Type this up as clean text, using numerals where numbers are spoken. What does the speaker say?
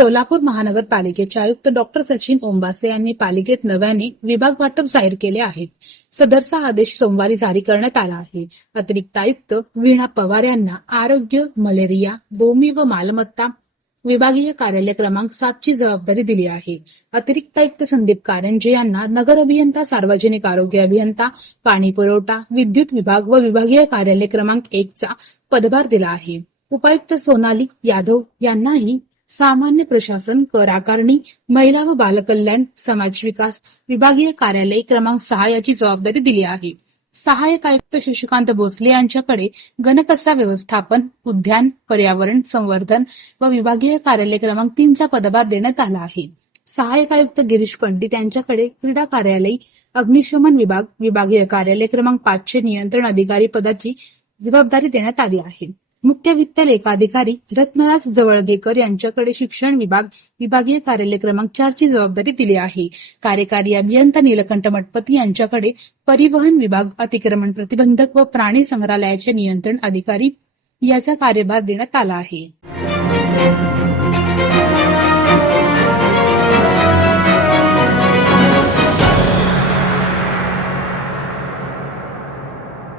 सोलापूर महानगरपालिकेचे आयुक्त डॉक्टर सचिन ओंबासे यांनी पालिकेत नव्याने विभाग वाटप जाहीर केले आहेत. सदरचा आदेश सोमवारी जारी करण्यात आला आहे. अतिरिक्त आयुक्त वीणा पवार यांना आरोग्य, मलेरिया, भूमी व मालमत्ता विभागीय कार्यालय क्रमांक 7 ची जबाबदारी दिली आहे. अतिरिक्त आयुक्त संदीप कारंजे यांना नगर अभियंता, सार्वजनिक आरोग्य अभियंता, पाणी पुरवठा, विद्युत विभाग व विभागीय कार्यालय क्रमांक 1 चा पदभार दिला आहे. उपायुक्त सोनाली यादव यांनाही सामान्य प्रशासन, कर आकारणी, महिला व बालकल्याण, समाज विकास विभागीय कार्यालय क्रमांक 6 याची जबाबदारी दिली आहे. सहाय्यक आयुक्त शशिकांत भोसले यांच्याकडे घनकचरा व्यवस्थापन, उद्यान, पर्यावरण संवर्धन व विभागीय कार्यालय क्रमांक 3 चा पदभार देण्यात आला आहे. सहाय्यक आयुक्त गिरीश पंडित यांच्याकडे क्रीडा कार्यालय, अग्निशमन विभाग, विभागीय कार्यालय क्रमांक 5 चे नियंत्रण अधिकारी पदाची जबाबदारी देण्यात आली आहे. मुख्य वित्त लेखाधिकारी रत्नराज जवळगेकर यांच्याकडे शिक्षण विभाग, विभागीय कार्यालय क्रमांक 4 ची जबाबदारी दिली आहे. कार्यकारी अभियंता नीलकंठ मठपती यांच्याकडे परिवहन विभाग, अतिक्रमण प्रतिबंधक व प्राणी संग्रहालयाचे नियंत्रण अधिकारी याचा कार्यभार देण्यात आला आहे.